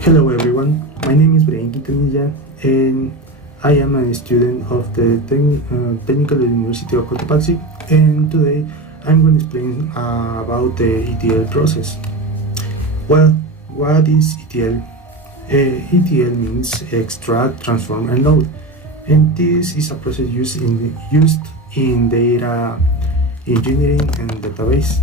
Hello everyone, my name is Brian Quintanilla and I am a student of the Technical University of Cotopaxi, and today I'm going to explain about the ETL process. Well, what is ETL? ETL means extract, transform and load, and this is a process used in data engineering and database.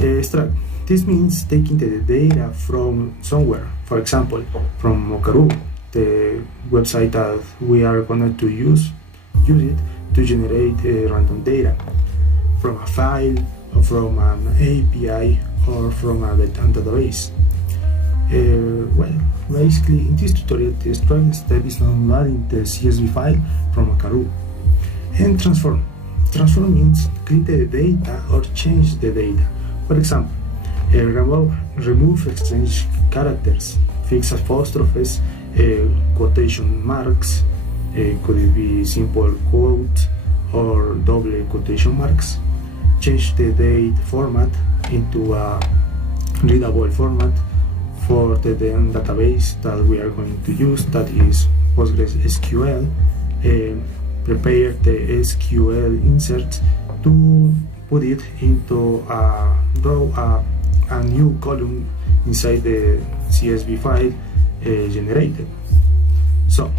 Extract. This means taking the data from somewhere, for example, from Mocaru, the website that we are going to use it to generate random data from a file, or from an API, or from a database. Well, basically, in this tutorial, the extract step is not loading the CSV file from Mocaru. And transform. Transform means clean the data or change the data. For example, remove strange characters, fix apostrophes, quotation marks, could it be simple quote or double quotation marks, change the date format into a readable format for the database that we are going to use, that is PostgreSQL. Prepare the SQL inserts to put it into a row, a new column inside the CSV file generated. So,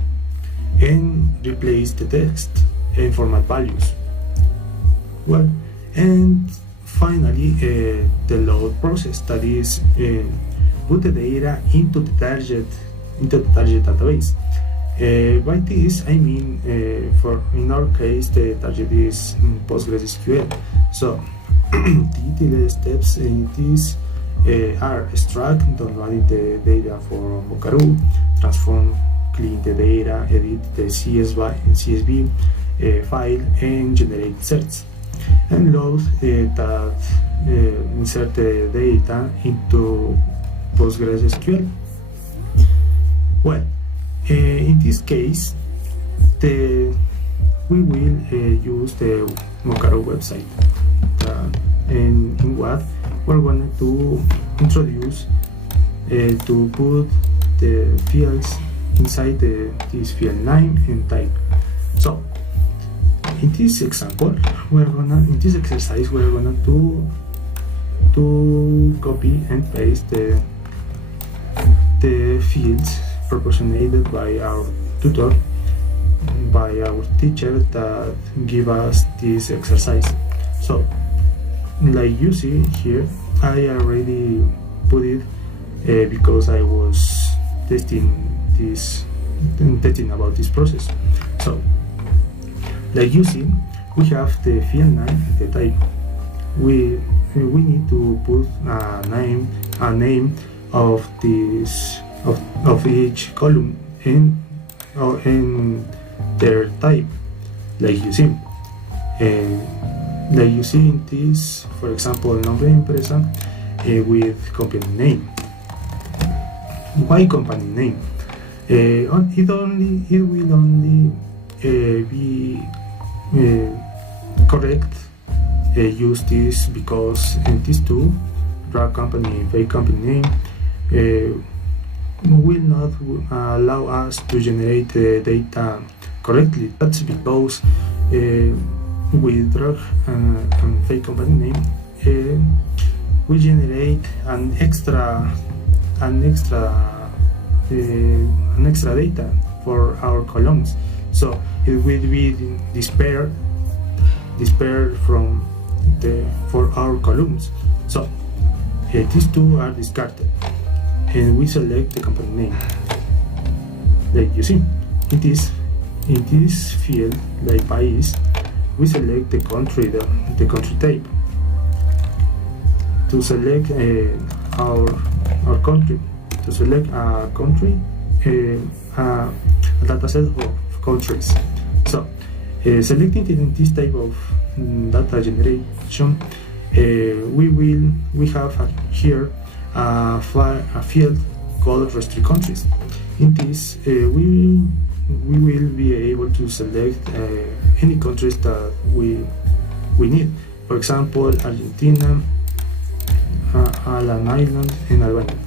and replace the text and format values. Well, and finally the load process, that is put the data into the target database. By this I mean, in our case, the target is PostgreSQL. So the ETL steps in this are extract, downloading the data for Mocaru, transform, clean the data, edit the CSV file, and generate inserts, and load insert the data into PostgreSQL. Well, in this case, we will use the Mocaru website, and in what we're going to introduce to put the fields inside this field name and type. So, in this example, in this exercise, we're gonna to copy and paste the fields proportionated by our tutor, by our teacher that give us this exercise. So, like you see here, I already put it because I was testing about this process. So, like you see, we have the field name and the type. We need to put a name of this of each column in their type, like you see. Like you see in this, for example, nombre de empresa with company name. Why company name? It will only be correct use this because in these two, raw company, fake company name, will not allow us to generate the data correctly. That's because with drug and fake company name, we generate an extra data for our columns. So it will be disappeared for our columns. So these two are discarded, and we select the company name. Like you see, in this field, like país, we select the country type. To select our country, to select a country, a dataset of countries. So, selecting this type of data generation, we have here a field called restrict countries. In this, we will be able to select any countries that we need. For example, Argentina, Alan Island, and Albania.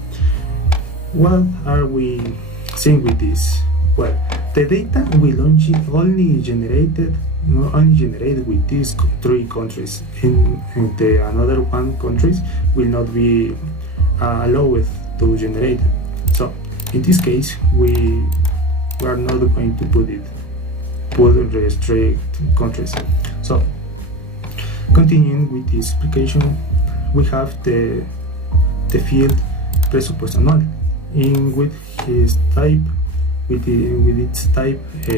what are we seeing with this? Well, the data will only generated with these three countries. In the another one countries will not be allowed to generate. So in this case, we are not going to put restrict countries. So continuing with this application, we have the field presupuesto anual in with its type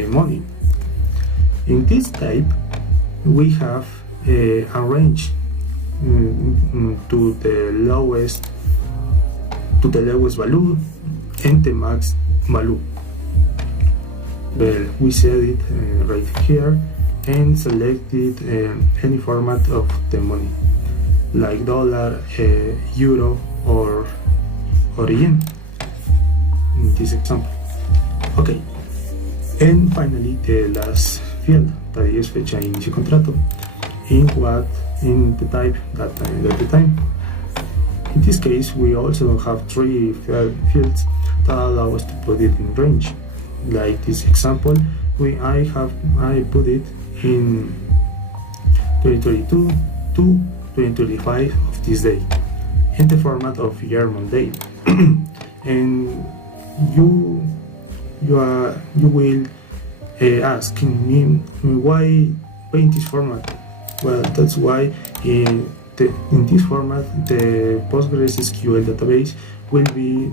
money. In this type, we have a range to the lowest value and the max value. Well, we set it right here and selected any format of the money, like dollar, euro, or yen in this example. Okay, and finally the last field, that is fecha de inicio contrato, in the type that at the time. In this case, we also have three fields that allow us to put it in range. Like this example, I put it in 2022 to 2025 of this day in the format of year Monday. And you will ask me why in this format. Well, that's why in this format the PostgreSQL database will be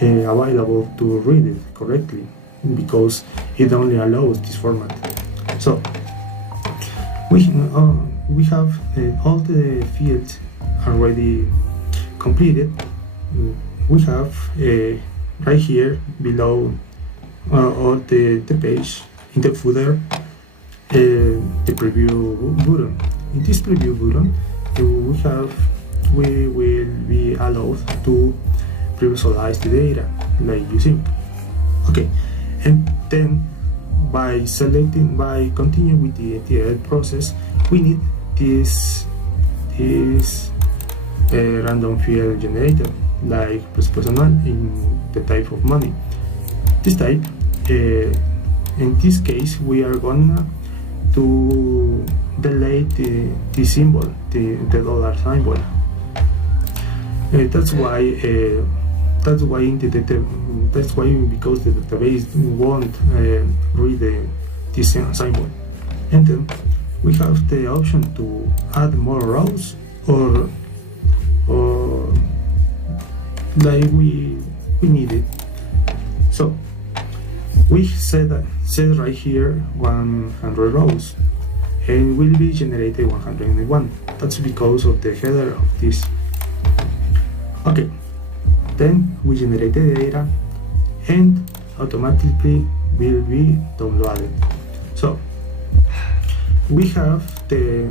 available to read it correctly, because it only allows this format. So we have all the fields already completed. We have right here below all the page, in the footer, the preview button. In this preview button, we will be allowed to previsualize the data like you see. Okay, and then by continuing with the ETL process, we need this random field generator, like presupuesto anual in the type of money. This type, in this case, we are gonna to delete the symbol, the dollar symbol. That's why because the database won't read this symbol. And then we have the option to add more rows, or like we need it. So we set right here 100 rows, and will be generated 101. That's because of the header of this. Okay, then we generate the data and automatically will be downloaded. So we have the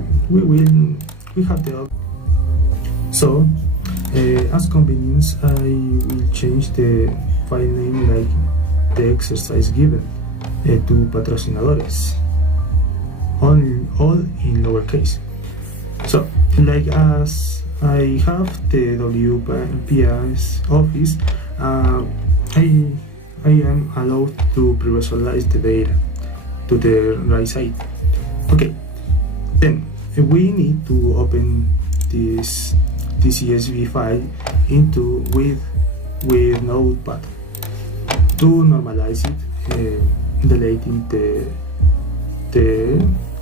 so as convenience, I will change the file name like the exercise given to patrocinadores, all in lowercase. So like as I have the WPS office, I am allowed to previsualize the data to the right side. Okay, then we need to open this CSV file with Notepad to normalize it, deleting the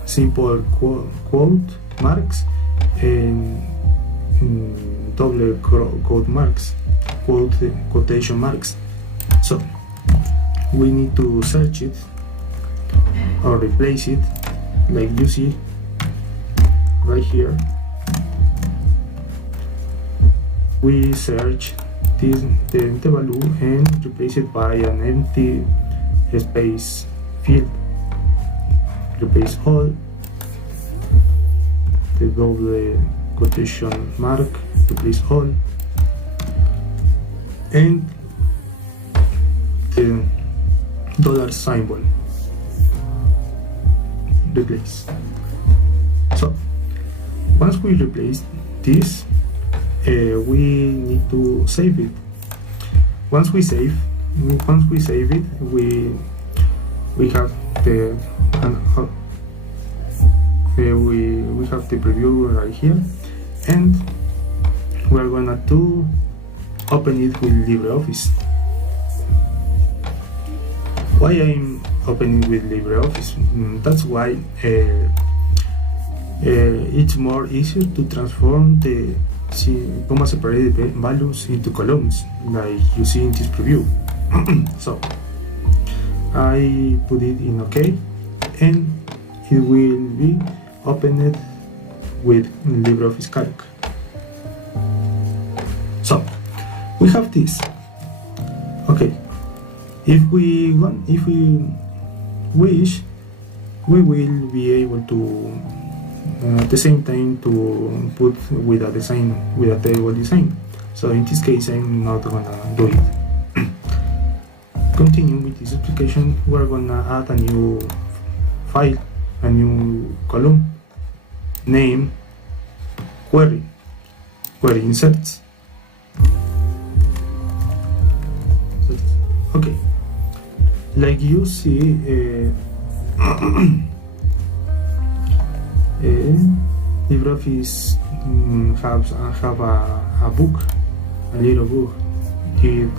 simple quote marks and double quotation marks. So we need to search it or replace it, like you see right here. We search the value and replace it by an empty space field. Replace all, the double quotation mark, replace all, and the dollar symbol, replace. So once we replace this, we need to save it. once we save it, we have the we have the preview right here, and we're gonna to open it with LibreOffice. Why I'm opening with LibreOffice? That's why it's more easier to transform the comma-separated values into columns, like you see in this preview. So I put it in OK, and it will be opened with LibreOffice Calc. So we have this. Okay, if we wish, we will be able to at the same time to put with a table design. So in this case, I'm not gonna do it. Continuing with this application, we're gonna add a new file, a new column, name query inserts. Okay, like you see, LibreOffice have a book, a little book. It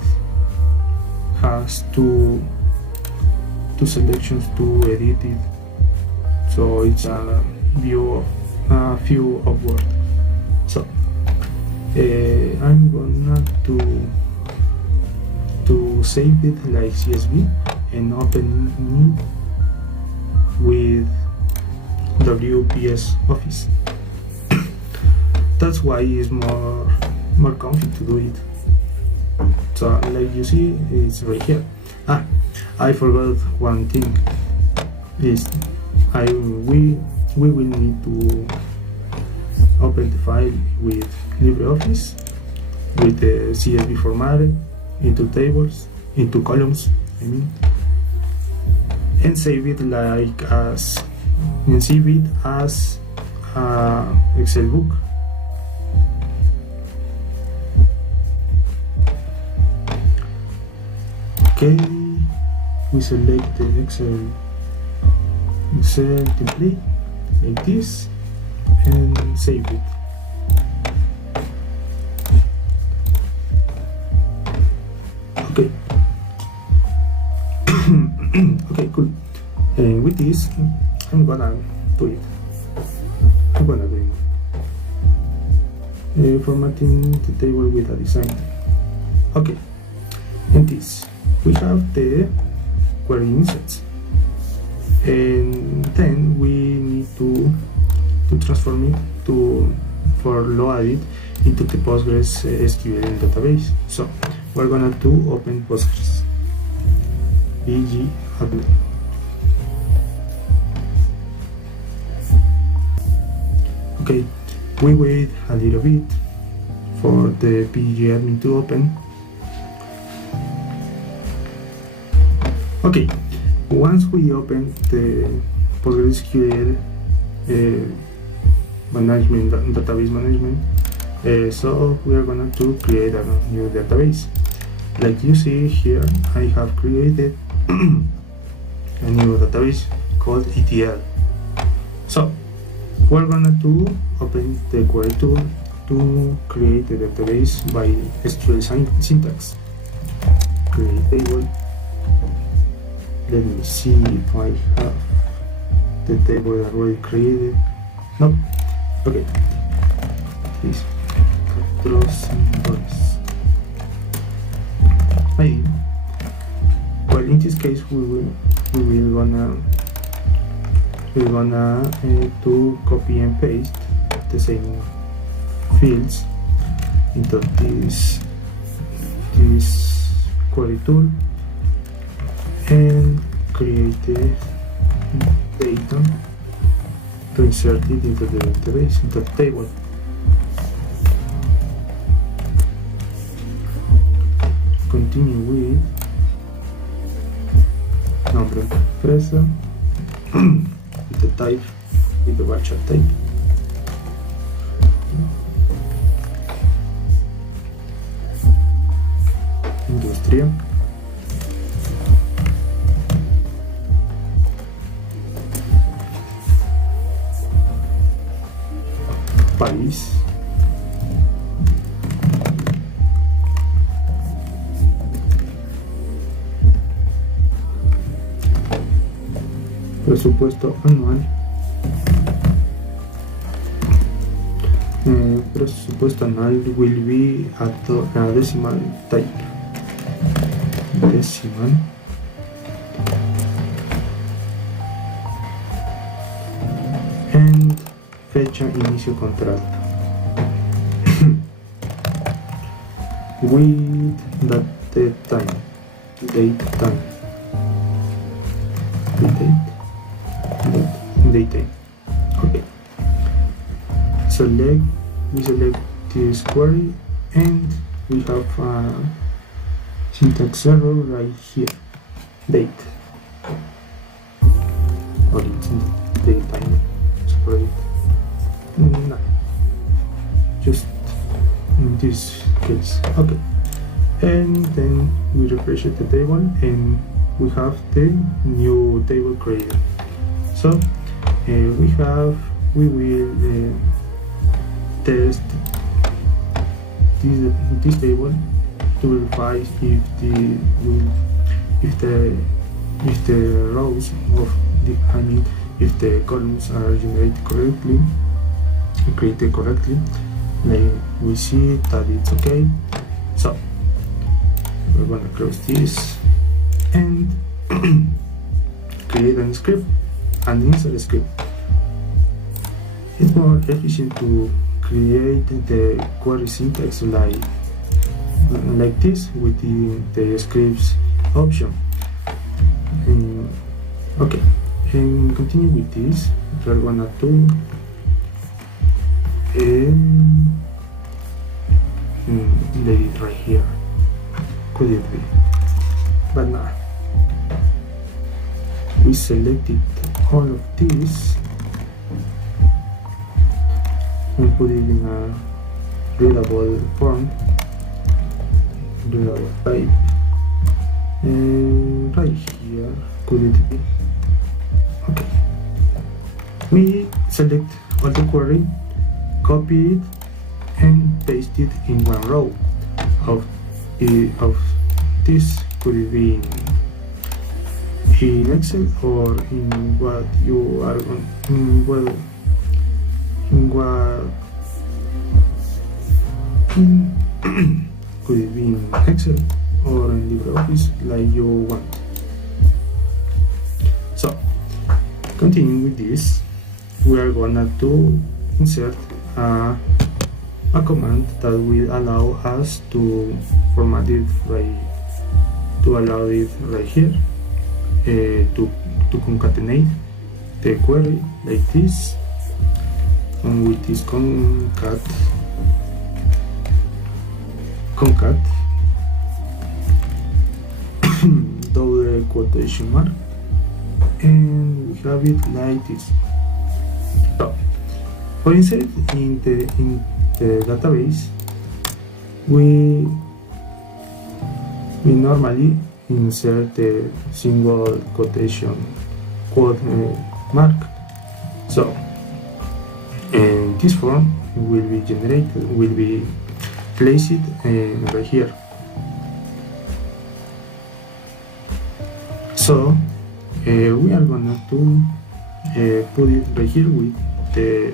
has two selections to edit it, so it's a few of Word. So I'm gonna to save it like CSV and open it with WPS Office. That's why it's more comfy to do it. So like you see, it's right here. I forgot one thing. Is we will need to open the file with LibreOffice with the CSV formatted into tables, into columns, I mean, and save it as Excel book. Okay, we select the Excel template like this and save it. Okay. Okay, cool. And with this, I'm gonna do it. I'm gonna do it. Formatting the table with a design. Okay. And this, we have the query inserts, and then we need to transform it for load it into the Postgres SQL database. So we're gonna open Postgres pg admin. Okay, we wait a little bit for the pg admin to open. Okay, once we open the PostgreSQL database management, so we are going to create a new database. Like you see here, I have created a new database called ETL. So we're going to open the query tool to create the database by SQL syntax. Create table. Let me see if I have the table already created. No. Okay. Please. Controls and doors. Well, in this case, we're gonna to copy and paste the same fields into this query tool and create the data to insert it into the database, into the table. Continue with number of presa with the type, with the varchar type. Industry country, país, presupuesto anual, presupuesto anual will be a decimal type, decimal, and fecha inicio contrato with date time, date time, date time. Okay, we select this query, and we have a syntax error right here, date, or it's date time, separate. No, just in this case. Okay, and then we refresh the table, and we have the new table created. So we will test this table to verify if the rows of if the columns are created correctly. Like we see that it's okay. So we're gonna close this and create an script, an insert script. It's more efficient to create the query syntax like this with the scripts option. Okay, and continue with this. We're gonna do let it right here. Could it be? But now we selected all of this and put it in a readable form, readable type, and right here. Could it be? Okay, we select all the query, copy it, and paste it in one row of this. Could it be in Excel or in what you are could it be in Excel or in LibreOffice, like you want. So continuing with this, we are gonna to insert a command that will allow us to format it right, to allow it right here, to concatenate the query like this, and with this concat double quotation mark, and we have it like this. So for insert in the database, we normally insert the single quotation mark. So in this form will be generated, will be placed right here. So we are gonna to put it right here with the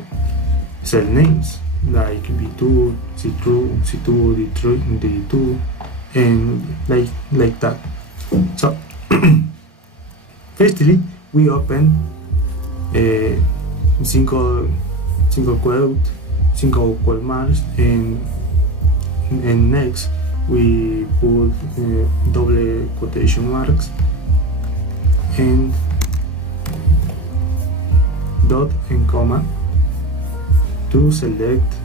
cell names like B2, C2, D2, and like that. So firstly, we open a single quote marks, and next we put double quotation marks and dot and comma to select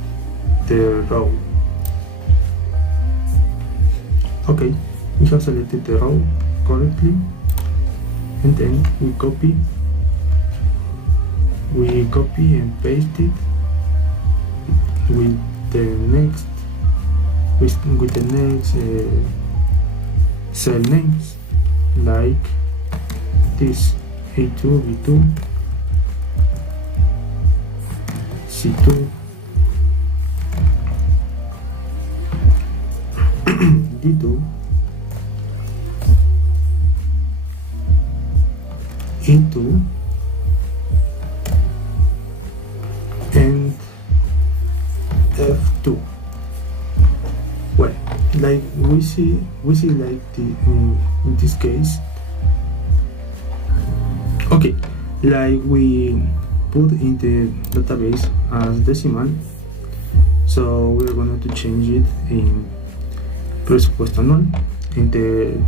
the row. Okay, we have selected the row correctly, and then we copy and paste it with the next cell names like this: A2, B2, C2, D2, E2, and F2. Well, like we see like in this case, okay, like we put in the database as decimal, so we're going to change it in presupuesto anual, in the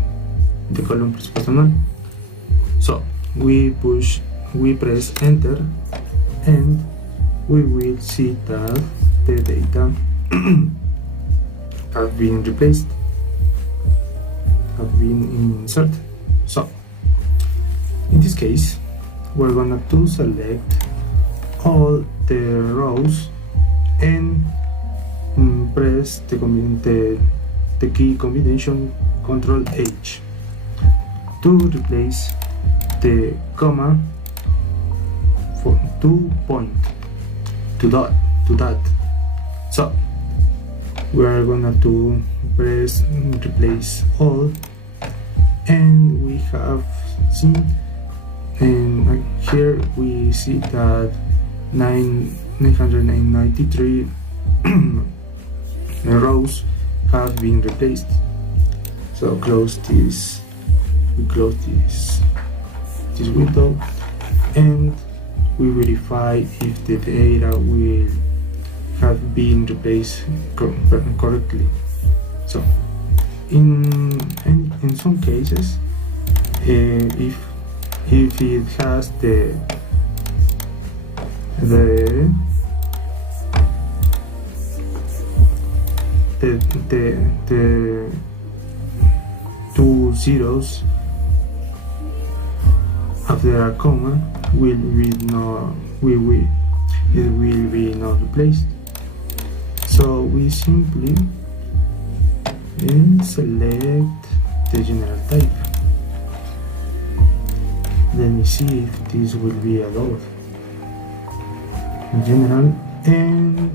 column presupuesto anual. So we press enter, and we will see that the data have been replaced, have been inserted. So in this case, we're gonna to select all the rows and press the key combination Control H to replace the comma for 2 point to that. So we are gonna to press replace all, and we have seen, and here we see that 993 rows have been replaced. So we close this window, and we verify if the data will have been replaced correctly. So in some cases, if it has the 2 zeros after a comma, it will be not replaced. So we simply select the general type. Let me see if this will be allowed. General, and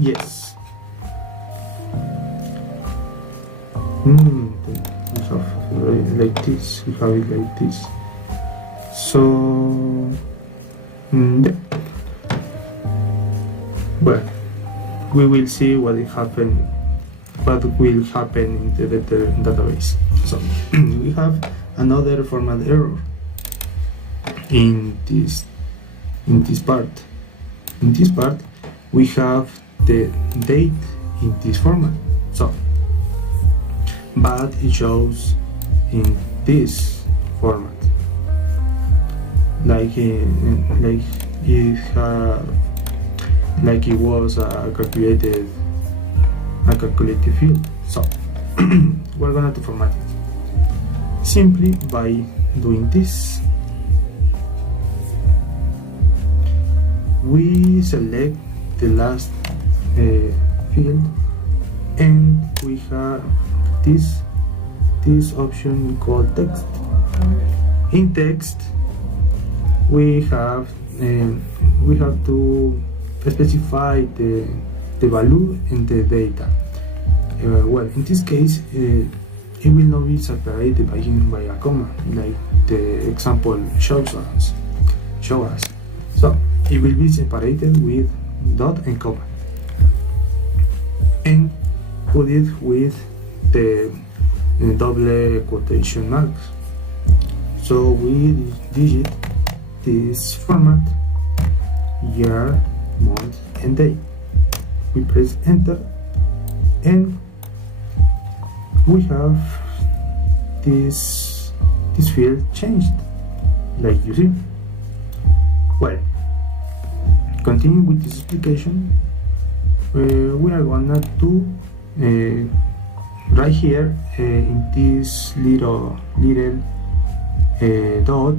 yes. We have like this. We have it like this. So yeah. Well, we will see what will happen in the database. So we have another format error in this part. In this part, we have the date in this format. So, but it shows in this format, like it was a calculated field. So we're gonna to format it simply by doing this. We select the last field, and we have this option called text. In text, we have to specify the value and the data. Well, in this case, it will not be separated by a comma, like the example shows us. So it will be separated with dot and comma, and put it with the double quotation marks. So we digit this format: year, month, and day. We press enter, and we have this field changed, like you see. Well, continue with this explication. We are gonna do right here in this little dot,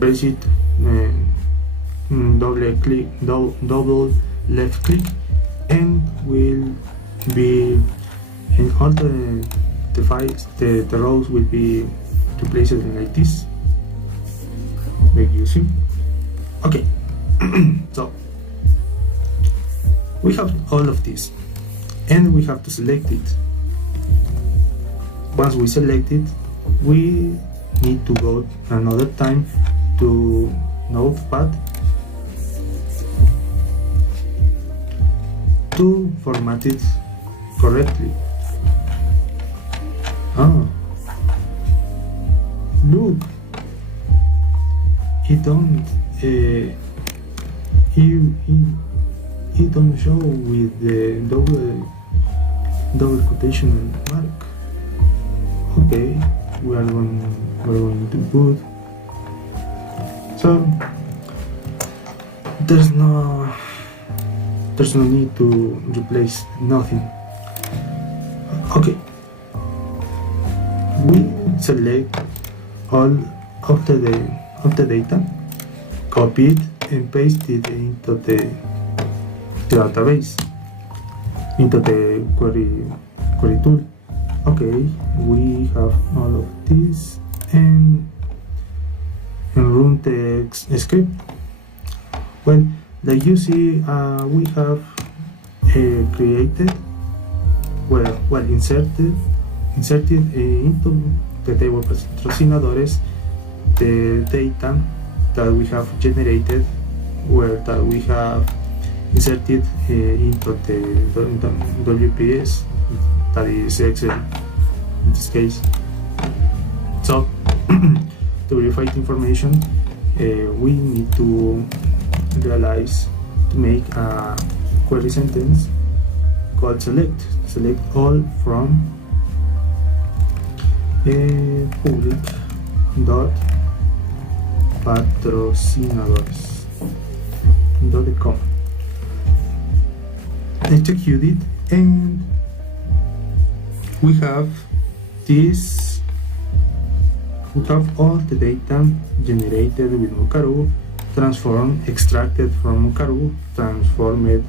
press it, double left click, and we'll be, and all the files, the rows will be replaced like this, like you see. Okay. So we have all of this, and we have to select it. Once we select it, we need to go another time to Notepad to format it correctly. Look, it don't it don't show with the double quotation mark. Okay, we're going to put, so there's no need to replace nothing. Okay, we select all of the data, copy it and paste it into the database, into the query tool. Okay, we have all of this, and run the script. Well, like you see, we have created, inserted into the table patrocinadores the data that we have generated, that we have inserted into the WPS, that is Excel in this case. So to verify the information, we need to realize to make a query sentence called select all from public dot patrocinadores.com. Execute it, and we have this. We have all the data generated with Mukaru, extracted from Mukaru, transformed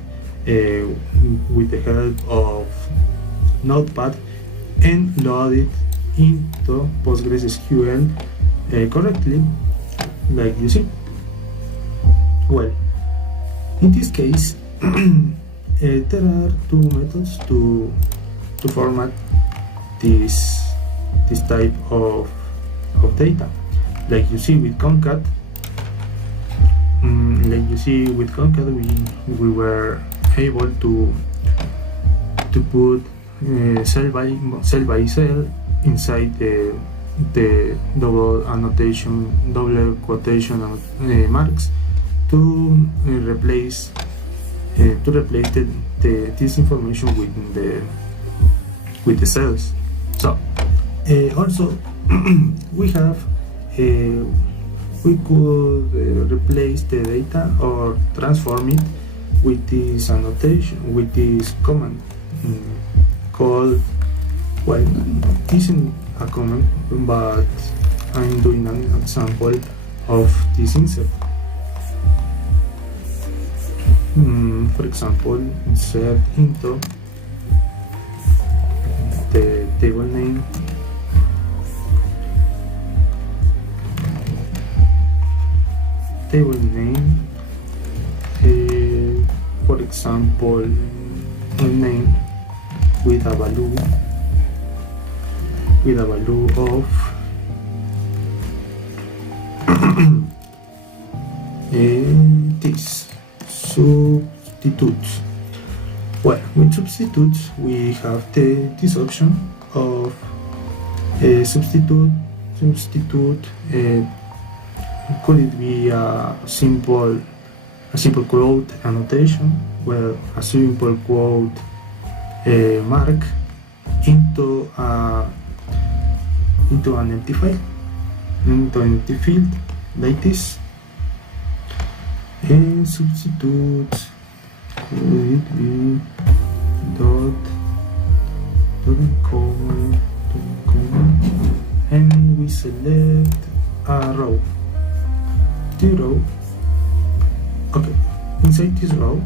with the help of Notepad, and loaded into PostgreSQL correctly, like you see. Well, in this case, there are two methods to format this type of data. Like you see with concat, we were able to put cell by cell inside the double quotation marks to replace this information with the cells. So also we could replace the data or transform it with this annotation, with this command called, well, it isn't a command, but I'm doing an example of this insert. For example, insert into the table name, for example, a name with a value of this substitutes. Well, with substitutes we have this option of substitute. Could it be a simple quote annotation? Well, a simple quote mark into an empty file, into an empty field like this. And substitute could it be .comma, and we select a row. The row. Okay, inside this row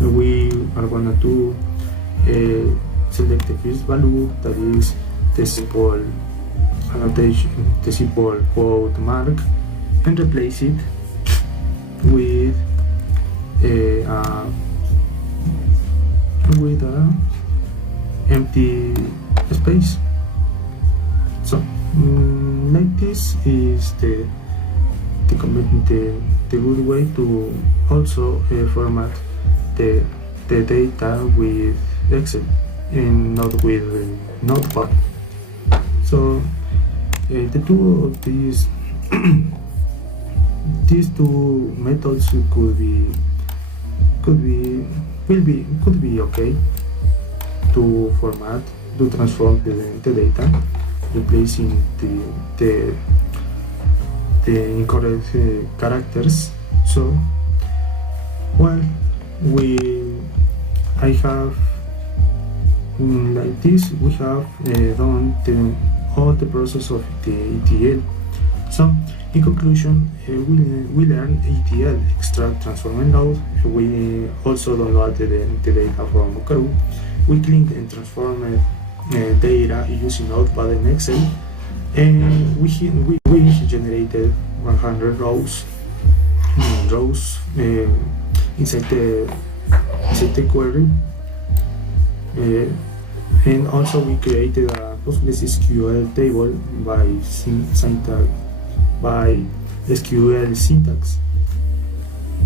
we are gonna do select the first value, that is the simple annotation, the simple quote mark, and replace it with a empty space. So like this is the good way to also format the data with Excel and not with Notepad. So the two of these these two methods could be okay to format, to transform the data, replacing the incorrect characters. So well, I have like this, we have done all the process of the ETL. So in conclusion, we learned ETL, extract, transform, and load. We also downloaded the data from Mokaru. We cleaned and transformed data using Notepad and Excel, and we generated 100 rows inside the query, and also we created a PostgreSQL table by SQL syntax.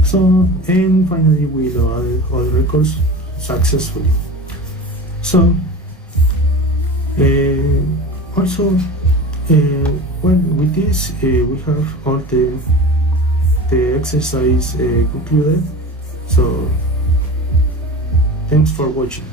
So, and finally we loaded all records successfully. So also well, with this we have all the exercise concluded. So thanks for watching.